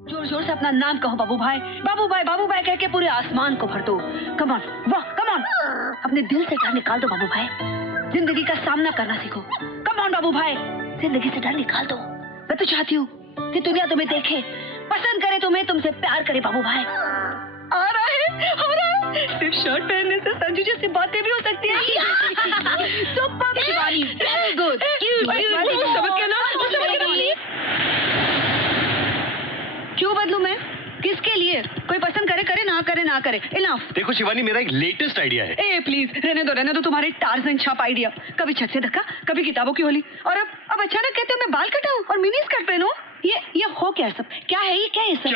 जोर जोर से अपना नाम कहो बाबू भाई, बाबू भाई, बाबू भाई कह के पूरे आसमान को भर दो। कम ऑन, वाह कम ऑन, अपने दिल से डर निकाल दो बाबू भाई, जिंदगी का सामना करना सीखो। कम ऑन बाबू भाई, जिंदगी से डर निकाल दो। मैं तो चाहती हूँ कि दुनिया तुम्हें देखे, पसंद करे तुम्हें, तुमसे प्यार करे बाबू भाई। आ रहा है, सिर्फ शर्ट पहनने से संजू जैसी बातें भी हो सकती है। Super Shivani, very good. समझ के ना, क्यों बदलूं मैं? किसके लिए? कोई पसंद करे करे, ना करे ना करे, इनफ। देखो शिवानी, मेरा एक लेटेस्ट आइडिया है। ए प्लीज रहने दो तुम्हारे टार्जन छाप आइडिया। कभी छत से धक्का, कभी किताबों की होली, और अब अचानक कहते हो मैं बाल कटाऊं और मिनी स्कर्ट पहनूं। ये हो क्या सब? क्या है ये? क्या है सब?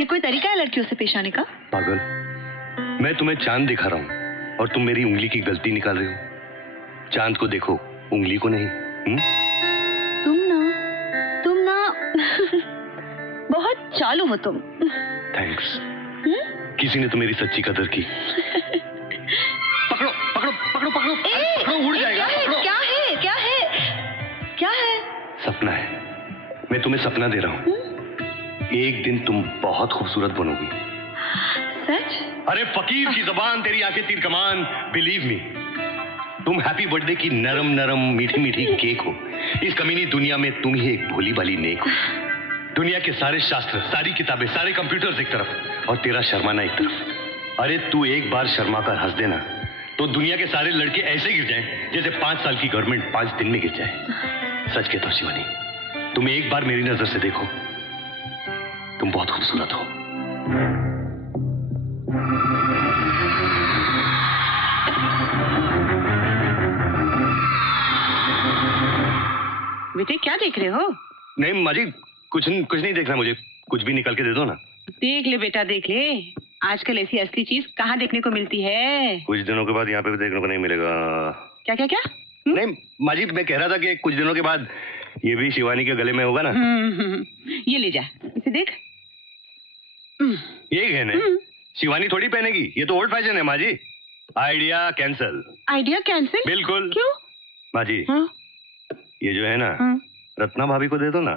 ये कोई तरीका है लड़कियों से पेश आने का? पागल, मैं तुम्हें चांद दिखा रहा हूँ और तुम मेरी उंगली की गलती निकाल रहे हो। चांद को देखो, उंगली को नहीं। तुम ना बहुत चालू हो तुम। थैंक्स। किसी ने तो मेरी सच्ची कदर की। पकड़ो पकड़ो पकड़ो पकड़ो, पकड़ो, उड़ जाएगा। क्या है? सपना है। मैं तुम्हें सपना दे रहा हूँ। एक दिन तुम बहुत खूबसूरत बनोगी। सच? अरे फकीर की जबान, तेरी आंखें तीर कमान। बिलीव मी, तुम हैप्पी बर्थडे की नरम नरम मीठी मीठी केक हो। इस कमीनी दुनिया में तुम ही एक भोली भाली नेक हो। दुनिया के सारे शास्त्र, सारी किताबें, सारे कंप्यूटर्स एक तरफ और तेरा शर्माना एक तरफ। अरे तू एक बार शर्मा कर हंस देना तो दुनिया के सारे लड़के ऐसे गिर जाएं जैसे 5 साल की गवर्नमेंट 5 दिन में गिर जाए। सच कहता हूं शिवानी, तुम एक बार मेरी नजर से देखो, तुम बहुत खूबसूरत हो। बेटे क्या देख रहे हो? नहीं माँ जी, कुछ नहीं देखना मुझे, कुछ भी निकल के दे दो ना। देख ले बेटा, देख ले। आजकल ऐसी असली चीज कहाँ देखने को मिलती है? कुछ दिनों के बाद यहाँ पे भी देखने को नहीं मिलेगा। क्या क्या क्या? नहीं माँ जी, मैं कह रहा था कि कुछ दिनों के बाद ये भी शिवानी के गले में होगा ना। ये ले जा, इसे देख। ये गहने शिवानी थोड़ी पहनेगी, ये तो ओल्ड फैशन है माँ जी। Idea cancel. Idea cancel? बिल्कुल। क्यों? माँ जी, ये जो है ना, रत्ना भाभी को दे दो ना।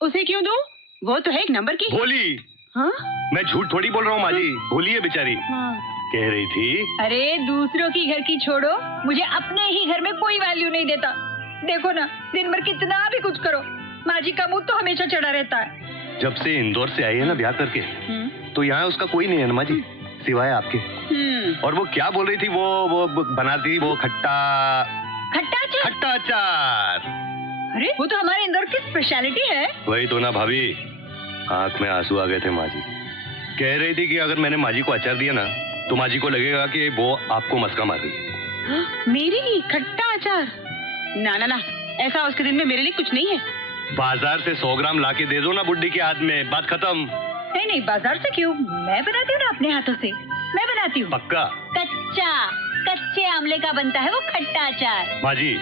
उसे क्यों दूं? वो तो है एक नंबर की भोली। हाँ? मैं झूठ थोड़ी बोल रहा हूँ माँ जी, भोली है बेचारी। कह रही थी। अरे दूसरों की घर की छोड़ो, मुझे अपने ही घर में कोई वैल्यू नहीं देता। देखो ना, दिन भर कितना भी कुछ करो, माँ जी का मुंह तो हमेशा चढ़ा रहता है। जब से इंदौर से आई है ना ब्याह करके, तो यहाँ उसका कोई नहीं है ना माँ जी, सिवाय आपके। और वो क्या बोल रही थी, वो बनाती वो खट्टा अचार। अरे वो तो हमारे इंदौर की स्पेशलिटी है। वही तो ना भाभी, आंख में आंसू आ गए थे माँ जी। कह रही थी कि अगर मैंने माँ जी को अचार दिया ना तो माँ जी को लगेगा कि वो आपको मस्का मार रही है। मेरे लिए खट्टा अचार? ना ना ना, ऐसा उसके दिन में मेरे लिए कुछ नहीं है। बाजार से 100 ग्राम ला के दे दो ना बुड्ढी के हाथ में, बात खत्म। नहीं, बाजार से क्यों, मैं बनाती हूँ ना अपने हाथों से, मैं बनाती हूँ। पक्का? कच्चे आमले का बनता है वो खट्टा अचार। माँ जी,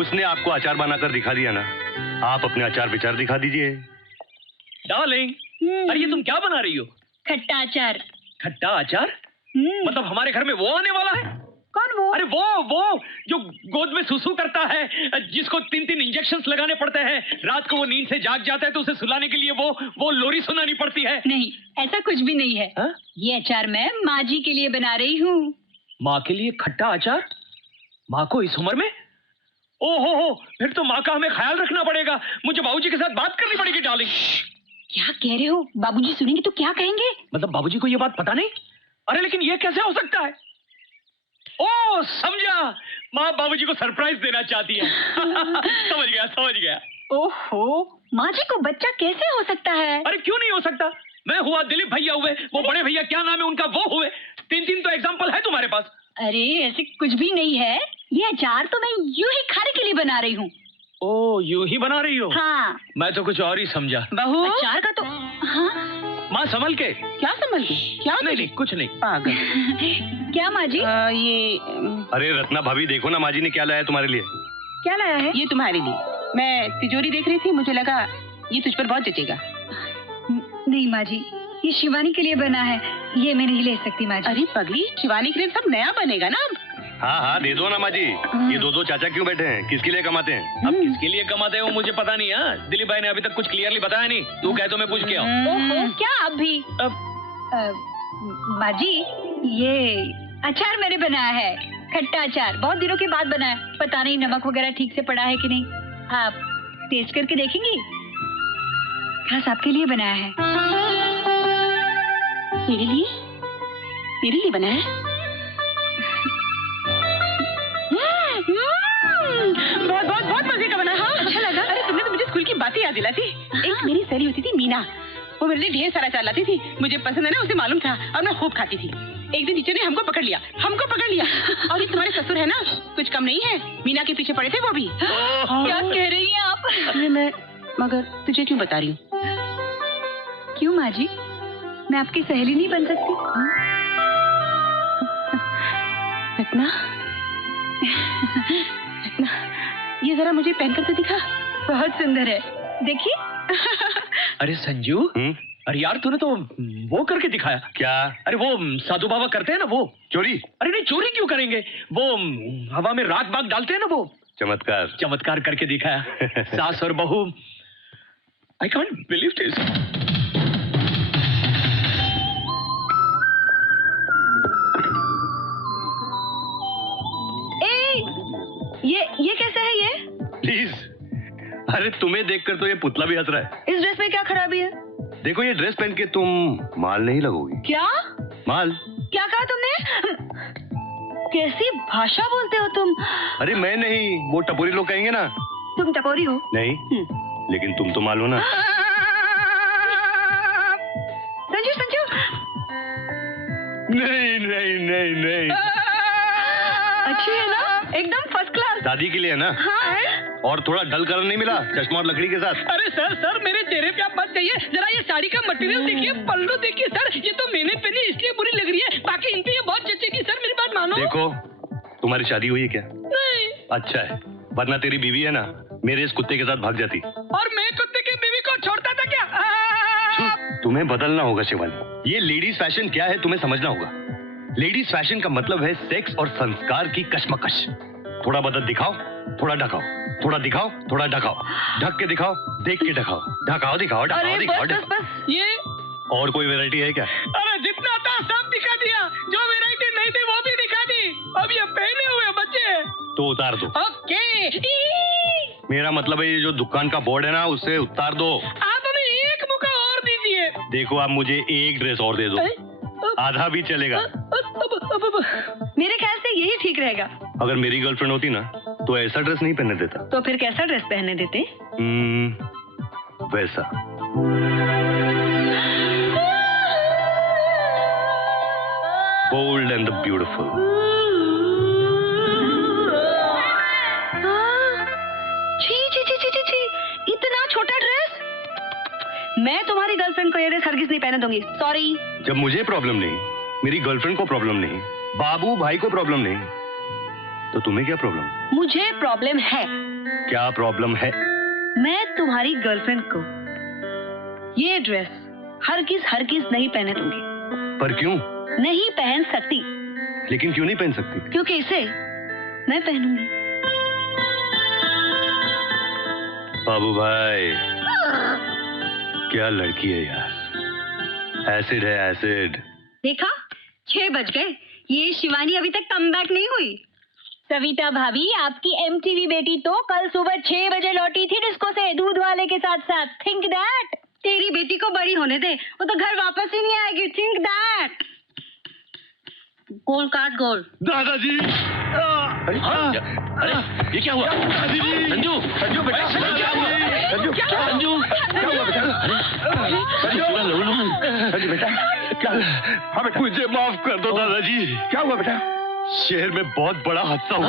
उसने आपको अचार बनाकर दिखा दिया ना, आप अपने अचार विचार दिखा दीजिए। डार्लिंग, अरे ये तुम क्या बना रही हो? खट्टा अचार। खट्टा अचार? मतलब हमारे घर में वो आने वाला है? कौन वो? अरे वो जो गोद में सुसु करता है, जिसको 3-3 इंजेक्शंस लगाने पड़ते हैं, रात को वो नींद से जाग जाता है तो उसे सुलाने के लिए वो लोरी सुनानी पड़ती है। नहीं, ऐसा कुछ भी नहीं है। हा? ये अचार मैं माँ जी के लिए बना रही हूँ। माँ के लिए खट्टा अचार? माँ को इस उम्र में? ओहो, फिर तो माँ का हमें ख्याल रखना पड़ेगा। मुझे बाबूजी के साथ बात करनी पड़ेगी डार्लिंग। क्या कह रहे हो? बाबूजी सुनेंगे तो क्या कहेंगे? मतलब बाबूजी को ये बात पता नहीं? अरे लेकिन ये कैसे हो सकता है? ओ समझा, माँ बाबूजी को सरप्राइज देना चाहती है। समझ गया। ओहो, माँ जी को बच्चा कैसे हो सकता है? अरे क्यों नहीं हो सकता? मैं हुआ, दिलीप भैया हुए, वो बड़े भैया क्या नाम है उनका, वो हुए। 3 तो एग्जाम्पल है तुम्हारे पास। अरे ऐसे कुछ भी नहीं है, ये अचार तो मैं यूं ही खाने के लिए बना रही हूँ। ओ, यूं ही बना रही हो? हाँ। मैं तो कुछ और ही समझा। बहू, अचार का तो हाँ। माँ संभल के। क्या संभल के? क्या? नहीं, कुछ नहीं। पागल। क्या माँ जी? ये अरे रत्ना भाभी, देखो ना माँ जी ने क्या लाया तुम्हारे लिए। क्या लाया है? ये तुम्हारे लिए। मैं तिजोरी देख रही थी, मुझे लगा ये तुझ पर बहुत जचेगा। नहीं माँ जी, ये शिवानी के लिए बना है, ये मैं नहीं ले सकती माँ जी। अरे पगली, शिवानी के लिए सब नया बनेगा ना अब। हाँ हाँ दे दो ना माँ जी। ये दो चाचा क्यों बैठे हैं? किसके लिए कमाते हैं? अब किसके लिए कमाते हो मुझे पता नहीं है। दिलीप भाई ने अभी तक कुछ क्लियरली बताया नहीं। तू कह तो मैं पूछ के आऊं। ओहो, क्या आप भी? बाजी, ये अचार मैंने बनाया है, खट्टा अचार। बहुत दिनों के बाद बनाया, पता नहीं नमक वगैरह ठीक से पड़ा है कि नहीं। आप टेस्ट करके देखेंगी? खास आपके लिए बनाया है। मेरे लिए बनाया है? बहुत मजे का बना। हाँ अच्छा लगा। अरे तुमने तो मुझे स्कूल की बातें याद दिलाती। एक मेरी सहेली होती थी मीना, वो मेरे लिए ढेर सारा अचार लाती थी। मुझे पसंद है ना, उसे मालूम था और मैं खूब खाती थी। एक दिन टीचर ने हमको पकड़ लिया। और ये तुम्हारे ससुर है ना, कुछ कम नहीं है, मीना के पीछे पड़े थे वो भी। क्या कह रही हैं आप? मैं मगर तुझे क्यों बता रही हूँ? क्यों माँ जी, मैं आपकी सहेली नहीं बन सकती? रत्ना, ये जरा मुझे पहनकर तो दिखा। बहुत सुंदर है, देखिए। अरे संजू, अरे यार तूने तो वो करके दिखाया। क्या? अरे वो साधु बाबा करते हैं ना वो। चोरी? अरे नहीं, चोरी क्यों करेंगे, वो हवा में राख बाग डालते हैं ना वो। चमत्कार करके दिखाया। सास और बहू। I can't believe this. ये कैसा है ये? प्लीज, अरे तुम्हें देखकर तो ये पुतला भी हंस रहा है। इस ड्रेस में क्या खराबी है? देखो ये ड्रेस पहन के तुम माल नहीं लगोगी। क्या? माल? क्या कहा तुमने? कैसी भाषा बोलते हो तुम? अरे मैं नहीं, वो टपोरी लोग कहेंगे ना। तुम टपोरी हो? नहीं, लेकिन तुम तो माल हो ना। संजू। नहीं। अच्छी है ना, एकदम फर्स्ट क्लास। दादी के लिए है ना? हाँ। और थोड़ा डल कलर नहीं मिला, चश्मा और लकड़ी के साथ। अरे सर मेरे चेहरे पे आप मत जाइए, जरा ये साड़ी का मटेरियल देखिए, पल्लू देखिए सर, ये तो मैंने पहनी इसलिए बुरी लग रही है, बाकी इन पे ये बहुत जचेगी सर, मेरी बात मानो। देखो, तुम्हारी शादी हुई है क्या? नहीं। अच्छा है, वरना तेरी बीवी है ना, मेरे इस कुत्ते के साथ भाग जाती। और मैं कुत्ते की बीवी को छोड़ता था क्या? तुम्हें बदलना होगा शिवानी। ये लेडीज फैशन क्या है तुम्हें समझना होगा। लेडीज फैशन का मतलब है सेक्स और संस्कार की कशमकश। थोड़ा बदल दिखाओ, थोड़ा ढकाओ, थोड़ा दिखाओ, थोड़ा ढकाओ, ढक के दिखाओ, देख के ढकाओ, ढकाओ दिखाओ, ढकाओ दिखाओ। बस। ये और कोई वैरायटी है क्या? अरे जितना था सब दिखा दिया, जो वैरायटी नहीं थी वो भी दिखा दी। अब ये पहने हुए बच्चे तो उतार दो। ओके। मेरा मतलब है ये जो दुकान का बोर्ड है ना, उसे उतार दो। आप हमें एक मौका और दीजिए। देखो आप मुझे एक ड्रेस और दे दो, आधा भी चलेगा। मेरे ख्याल से यही ठीक रहेगा। अगर मेरी गर्लफ्रेंड होती ना तो ऐसा ड्रेस नहीं पहनने देता। तो फिर कैसा ड्रेस पहनने देते? वैसा। Bold and the beautiful. छी, इतना छोटा ड्रेस? मैं तुम्हारी गर्लफ्रेंड को ये ड्रेस हरगिज नहीं पहने दूंगी, सॉरी। जब मुझे प्रॉब्लम नहीं, मेरी गर्लफ्रेंड को प्रॉब्लम नहीं, बाबू भाई को प्रॉब्लम नहीं, तो तुम्हें क्या प्रॉब्लम? मुझे प्रॉब्लम है। क्या प्रॉब्लम है? मैं तुम्हारी गर्लफ्रेंड को ये ड्रेस हरगिज नहीं पहने दूंगी। पर क्यों? नहीं पहन सकती। लेकिन क्यों नहीं पहन सकती? क्योंकि इसे मैं पहनूंगी। बाबू भाई, क्या लड़की है यार, एसिड है एसिड। देखा, 6 बज गए, ये शिवानी अभी तक कमबैक नहीं हुई। सविता भाभी, आपकी एमटीवी बेटी तो कल सुबह 6 बजे लौटी थी डिस्को से, दूध वाले के साथ साथ। Think that. तेरी बेटी को बड़ी होने दे, वो तो घर वापस ही नहीं आएगी। Think that. गोल काट गोल। दादाजी। अरे ये क्या हुआ? संजू बेटा, संजू क्या हुआ बेटा? संजू बेटा क्या? हाँ बेटा, मुझे माफ कर दो दादाजी। क्या हुआ बेटा? शहर में बहुत बड़ा हादसा हुआ।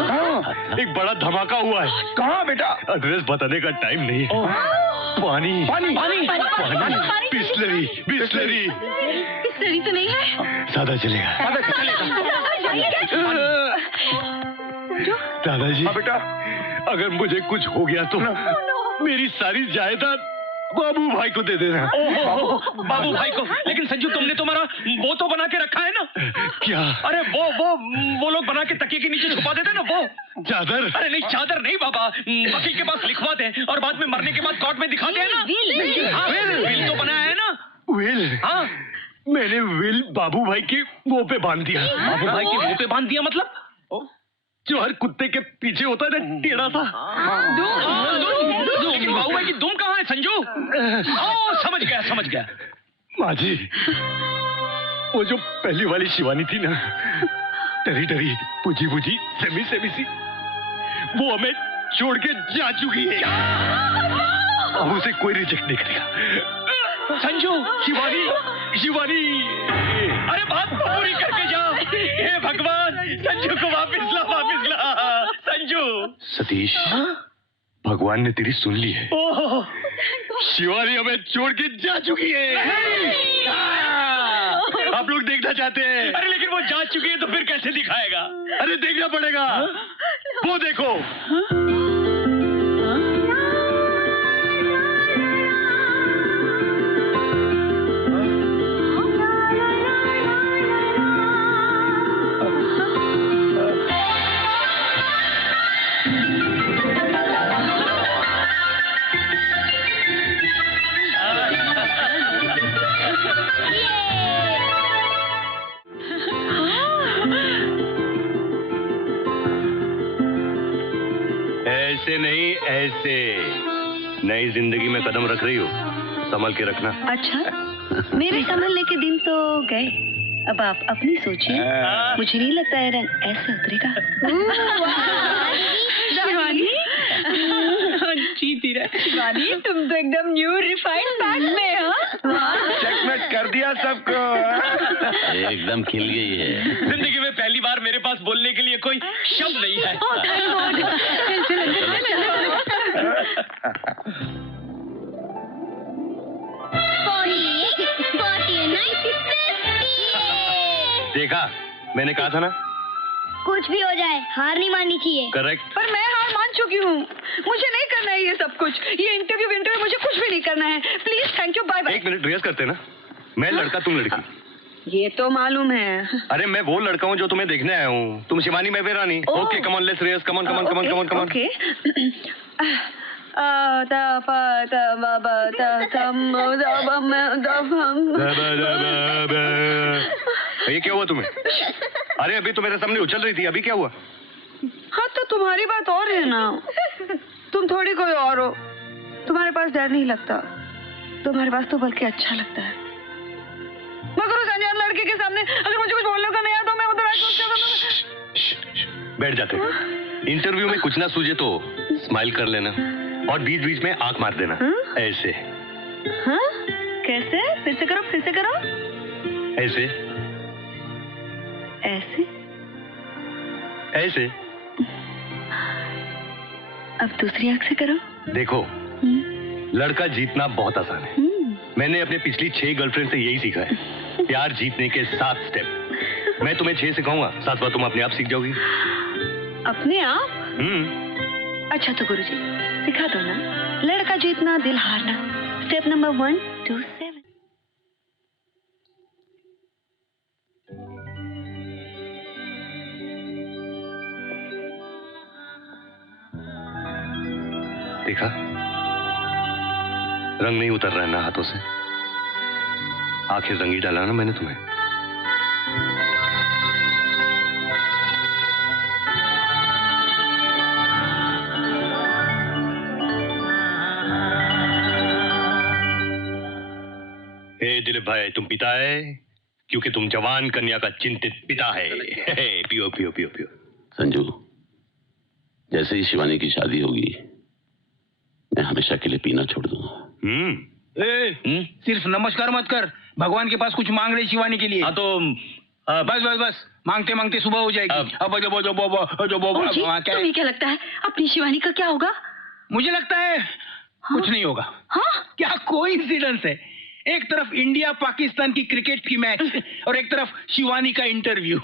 एक बड़ा धमाका हुआ है। कहाँ बेटा? एड्रेस बताने का टाइम नहीं है। पानी बिस्लरी तो नहीं है? सादा चलेगा। दादाजी। हाँ बेटा, अगर मुझे कुछ हो गया तो मेरी सारी जायदाद बाबू भाई को दे देना। ओहो, बाबू भाई को। लेकिन संजू तुमने तुम्हारा वो तो बना के रखा है ना? क्या? अरे वो लोग बना के तकिए के नीचे छुपा देते ना वो चादर? अरे नहीं, चादर नहीं बाबा, वकील के पास लिखवा दे और बाद में मरने के बाद कोर्ट में दिखाते हैं ना। विल तो बनाया है ना। विल? हाँ, मैंने विल बाबू भाई के मुंह पे बांध दिया। बाबू भाई के मुंह पे बांध दिया मतलब? जो हर कुत्ते के पीछे होता है ना, टेढ़ा सा। लेकिन बाबू भाई की दुम कहाँ है संजू? ओ, समझ गया। माँ जी, वो जो पहली वाली शिवानी थी ना, डरी डरी बुझी सेमी सी, वो हमें छोड़ के जा चुकी है। अब उसे कोई रिजेक्ट नहीं करेगा। संजू, शिवानी, अरे बात तो पूरी करके जा। हे भगवान, संजू को वापस ला संजू। सतीश, भगवान ने तेरी सुन ली है। ओह, शिवानी हमें छोड़ के जा चुकी है। आप लोग देखना चाहते हैं? अरे लेकिन वो जा चुकी है तो फिर कैसे दिखाएगा? अरे देखना पड़ेगा। वो देखो। ऐसे नहीं, ऐसे। नई जिंदगी में कदम रख रही हो, संभल के रखना। अच्छा, मेरे संभलने के दिन तो गए, अब आप अपनी सोचिए। मुझे नहीं लगता है रंग ऐसे उतरेगा। शिवानी, शिवानी, तुम तो एकदम न्यू रिफाइंड पैक में हो। चेकमेट कर दिया सबको। एकदम खिल गई है। जिंदगी में पहली बार मेरे पास बोलने के लिए कोई शब्द नहीं है। देखा, मैंने कहा था ना। कुछ भी हो जाए, हार नहीं माननी चाहिए। करेक्ट। पर मैं हार मान चुकी हूँ, मुझे नहीं करना है ये सब कुछ। ये इंटरव्यू मुझे कुछ भी नहीं करना है। Please, thank you, bye bye. एक मिनट, रिहर्स करते हैं ना। मैं लड़का, तुम लड़की। ये तो मालूम है। अरे मैं वो लड़का हूँ जो तुम्हें देखने आया हूँ। तुम शिवानी, मैं Rani. Okay, come on, let's rehearse. Come on. Okay. ये क्या हुआ तुम्हें? अरे अभी तो मेरे सामने उछल रही थी, अभी क्या हुआ? हाँ तो तुम्हारी बात और है ना, तुम थोड़ी कोई और हो। तुम्हारे पास डर नहीं लगता, तुम्हारे पास तो बल्कि अच्छा लगता है। मगर उस अनजान लड़के के सामने अगर मुझे कुछ बोलने का नहीं आता तो मैं उधर बैठ जाते। इंटरव्यू में कुछ ना सूझे तो स्माइल कर लेना और बीच बीच में आंख मार देना। ऐसे। हाँ? कैसे? फिर से करो। ऐसे। अब दूसरी आंख से करो। देखो, लड़का जीतना बहुत आसान है। मैंने अपने पिछली 6 गर्लफ्रेंड से यही सीखा है। प्यार जीतने के 7 स्टेप। मैं तुम्हें 6 सिखाऊंगा, 7वां तुम अपने आप सीख जाओगी। अपने आप? अच्छा तो गुरुजी सिखा दो ना। लड़का जीतना, दिल हारना। Step number 1 2 7। देखा, रंग नहीं उतर रहा है ना हाथों से। आखिर रंग ही डाला ना मैंने तुम्हें। हे दिलीप भाई, तुम पिता है क्योंकि तुम जवान कन्या का चिंतित पिता है। पियो। संजू, जैसे ही शिवानी की शादी होगी मैं हमेशा के लिए पीना छोड़ दूंगा। सिर्फ नमस्कार मत कर, भगवान के पास कुछ मांग रही शिवानी के लिए। हाँ तो बस मांगते मांगते सुबह हो जाएगी। तुम्हें क्या लगता है अपनी शिवानी का क्या होगा? मुझे लगता है कुछ नहीं होगा। हाँ? क्या कोइंसिडेंस है, एक तरफ इंडिया पाकिस्तान की क्रिकेट की मैच और एक तरफ शिवानी का इंटरव्यू।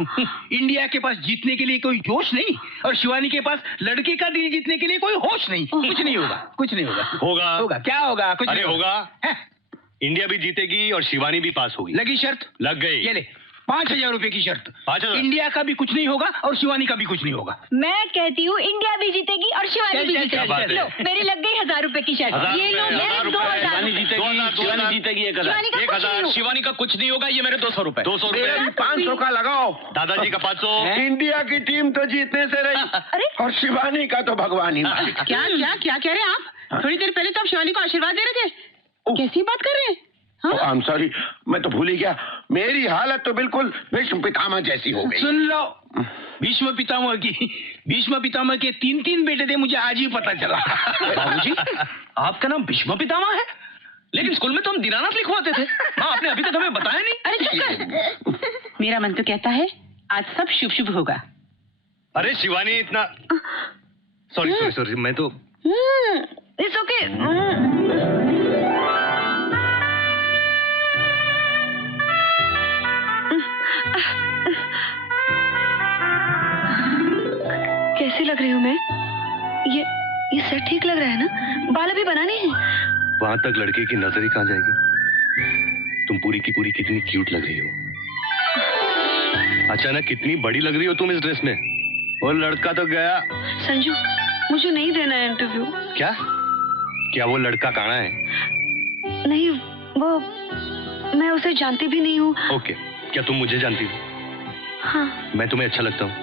इंडिया के पास जीतने के लिए कोई जोश नहीं और शिवानी के पास लड़के का दिल जीतने के लिए कोई होश नहीं। कुछ नहीं होगा, कुछ नहीं होगा। होगा होगा, क्या होगा? कुछ अरे नहीं होगा। है? इंडिया भी जीतेगी और शिवानी भी पास होगी। लगी शर्त? लग गई। ये ले 5,000 रुपए की शर्त। 5,000? इंडिया का भी कुछ नहीं होगा और शिवानी का भी कुछ नहीं होगा। मैं कहती हूँ इंडिया भी जीतेगी और शिवानी चल, भी चल, जीतेगी। क्या बात है? लो मेरी लग गई 1,000 रुपए की शर्ट। 1,000 ये लो रुपए, मेरे 1,000 2,000। शिवानी जीतेगी, 2,000, शिवानी जीतेगी 1,000। शिवानी का कुछ नहीं 1,000। होगा। शिवानी का कुछ नहीं होगा, ये मेरे 200 रुपए। 200 मेरा भी रुपए। 500 का लगाओ। दादाजी का 500। इंडिया की टीम तो जीतने से रही और शिवानी का तो भगवान ही मालिक। क्या क्या क्या कह रहे हैं आप? थोड़ी देर पहले तो आप शिवानी को आशीर्वाद दे रहे थे। कैसी बात कर रहे हैं? आई एम सॉरी, मैं तो भूल ही गया। मेरी हालत तो बिल्कुल भीष्म पितामह जैसी हो गई। सुन लो, भीष्म पितामह के 3 बेटे थे, मुझे आज ही पता चला। बाबूजी, आपका नाम भीष्म पितामह है? लेकिन स्कूल में तो हम दीनानाथ लिखवाते थे। माँ, आपने अभी तक हमें बताया नहीं। अरे चुप कर। मेरा मन तो कहता है आज सब शुभ शुभ होगा। अरे शिवानी इतना सॉरी मैं तो इट्स ओके। कैसी लग रही हूँ मैं? ये सेट ठीक लग रहा है ना? बाल अभी बनाने हैं। वहां तक लड़के की नजर ही कहां जाएगी? तुम पूरी की पूरी कितनी क्यूट लग रही हो। अचानक कितनी बड़ी लग रही हो तुम इस ड्रेस में। वो लड़का तो गया। संजू, मुझे नहीं देना है इंटरव्यू। क्या वो लड़का कहाँ है? नहीं, वो मैं उसे जानती भी नहीं हूँ। ओके, क्या तुम मुझे जानती हो? हाँ मैं तुम्हें अच्छा लगता हूँ?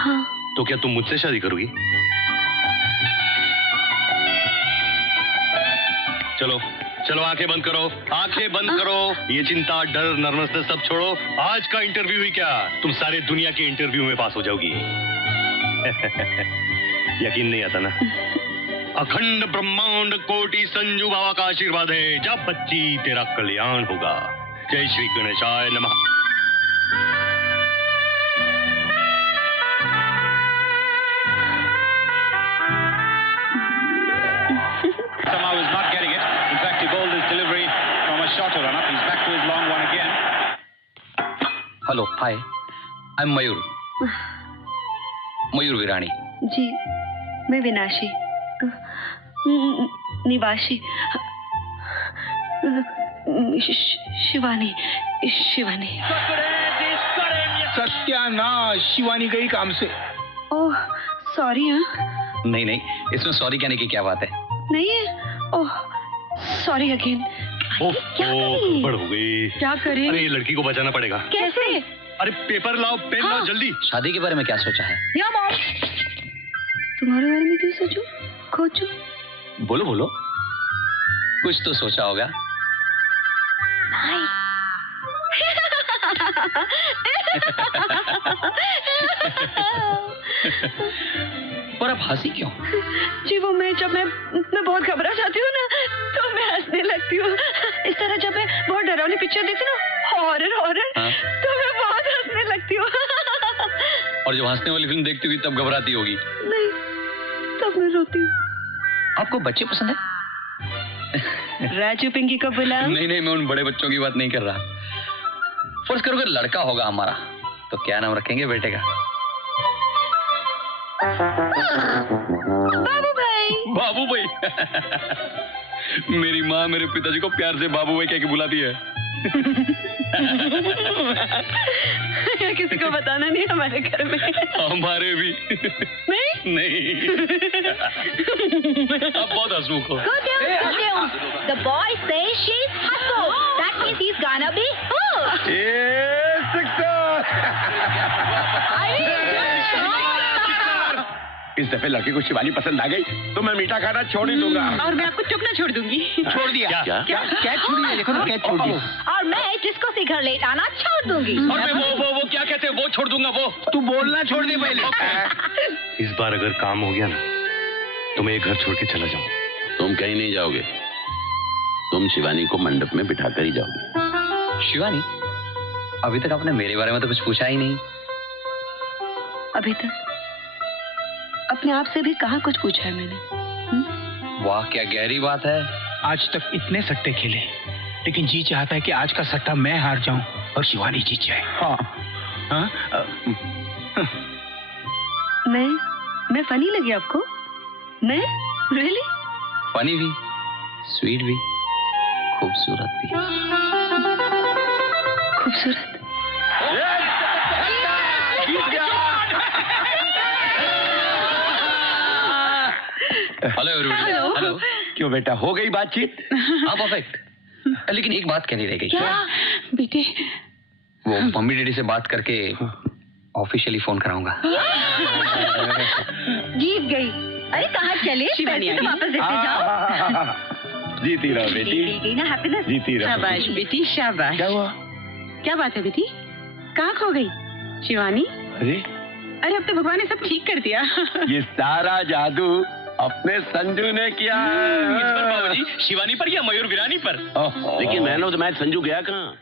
हाँ। तो क्या तुम मुझसे शादी करोगी? चलो चलो, आंखें बंद करो, आंखें बंद करो। ये चिंता, डर, नर्वसनेस सब छोड़ो। आज का इंटरव्यू ही क्या, तुम सारे दुनिया के इंटरव्यू में पास हो जाओगी। यकीन नहीं आता ना? अखंड ब्रह्मांड कोटि संजू बाबा का आशीर्वाद है। जब बच्ची तेरा कल्याण होगा। जय श्री गणेशाय नमः। Somehow is not getting it. In fact, he bowled his delivery from a shorter run-up. He's back to his long one again. Hello, hi. I'm Mayur. Mayur Virani. जी, मैं विनाशी, निवासी, शिवानी। सत्यानाश, शिवानी गई काम से। Oh sorry. हाँ नहीं, इसमें सॉरी कहने की क्या बात है? नहीं है। Oh sorry again. क्या करें? गड़बड़ हो गई। क्या करें? अरे ये लड़की को बचाना पड़ेगा। कैसे? अरे पेपर लाओ, पेन लाओ जल्दी। शादी के बारे में क्या सोचा है? या मॉम, तुम्हारे बारे में क्यों सोचूं? खोजूं? बोलो। कुछ तो सोचा होगा। पर आप हंसी क्यों? जी वो जब मैं बहुत घबरा जाती हूँ ना तो मैं हंसने लगती हूँ। इस तरह जब मैं बहुत डरावनी पिक्चर देखती हूँ ना, हॉरर हाँ? तो मैं बहुत हंसने लगती हूँ। और जब हंसने वाली फिल्म देखती होगी तब घबराती होगी। नहीं, तब मैं रोती हूँ। आपको बच्चे पसंद है? राजू पिंकी को बुलाऊं? नहीं, मैं उन बड़े बच्चों की बात नहीं कर रहा। फर्ज करो अगर लड़का होगा हमारा तो क्या नाम रखेंगे बेटे का? बाबू भाई। मेरी माँ मेरे पिताजी को प्यार से बाबू भाई कह के बुलाती है। किसी को बताना नहीं हमारे घर में। हमारे भी। नहीं। आप बहुत हंसमुख हो। Good news. The boy says she's hustle. That means he's gonna be hooked. इस दफे लड़के को शिवानी पसंद आ गई तो मैं मीठा खाना छोड़ ही दूंगा। और मैं आपको चुप ना छोड़ दूंगी। छोड़ दिया। क्या? क्या छोड़ दिया? देखो ना, क्या छोड़ दिया। और मैं जिसको से घर ले आना छोड़ दूंगी। और मैं वो क्या कहते हैं, वो छोड़ दूंगा। वो तू बोलना छोड़ दे पहले। इस बार अगर काम हो गया ना तो मैं ये घर छोड़ के चला जाऊं। तुम कहीं नहीं जाओगे, तुम शिवानी को मंडप में बिठा कर ही जाओगे। शिवानी, अभी तक आपने मेरे बारे में तो कुछ पूछा ही नहीं। अभी तक अपने आप से भी कहाँ कुछ पूछा है मैंने। वाह क्या गहरी बात है। आज तक इतने सट्टे खेले, लेकिन जी चाहता है कि आज का सट्टा मैं हार जाऊं और शिवानी जीत जाए। हाँ हाँ? मैं फनी लगी आपको? मैं रियली? फनी भी, स्वीट भी, खूबसूरत भी। खूबसूरत? Hello everybody. हेलो। क्यों बेटा, हो गई बातचीत? हाँ परफेक्ट। लेकिन एक बात कहनी रह गई। क्या बेटे? वो मम्मी डैडी से बात करके ऑफिशियली फोन कराऊंगा। जीत गई। अरे कहाँ चले? शिवानी पैसे तो आ गई। वापस देते जाओ। जीती रहो बेटी, मिल गई ना हैप्पीनेस। जीती रहो। शाबाश बेटी शाबाश। क्या हुआ? क्या बात है बेटी? कहाँ खो गई शिवानी? अरे अरे अब तो भगवान ने सब ठीक कर दिया। ये सारा जादू अपने संजू ने किया। किस पर बाबूजी? शिवानी पर या मयूर वीरानी पर? ओहो। लेकिन man of the match Sanju गया कहाँ?